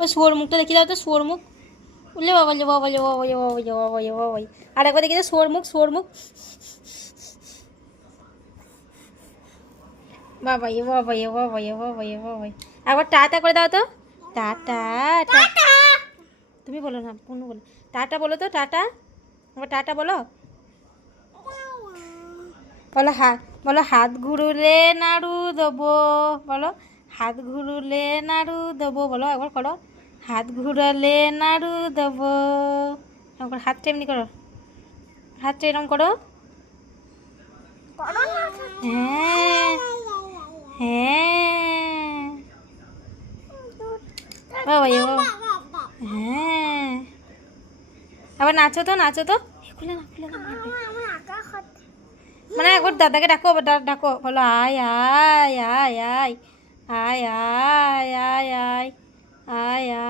ও শুয়োর মুখটা দেখি দাও তো, শুয়োর মুখ। উলে বাবা লে বাবা লে বাবা লে বাবা লে বাবা লে বাবা। আর একবার দেখি তো শুয়োর মুখ, শুয়োর মুখ। বাবা এ বাবা এ বাবা এ বাবা এ বাবা। একবার টাটা করে দাও তো। টাটা। টাটা তুমি বলো না, কোনো বলো। টাটা বলো তো, টাটা। একবার টাটা বলো। বলো হাত, বলো হাত ঘুরুলে নাড়ু দেবো। বলো হাত ঘুরুলে নাড়ু দেবো, বলো একবার করো। হাত ঘুরালে নাড়ু দেবো। একবার হাতটা এমনি করো, হাতটা এরকম করো। হ্যাঁ হ্যাঁ বাবা এ বাবা। হ্যাঁ আবার নাচো তো, নাচো তো। খুলে না, খুলে না, মারবে। মানে একবার দাদাকে ডাকো, আবার ডাকো, বলো আয় আয় আয় আয় আয় আয় আয় আয় আয় আয়।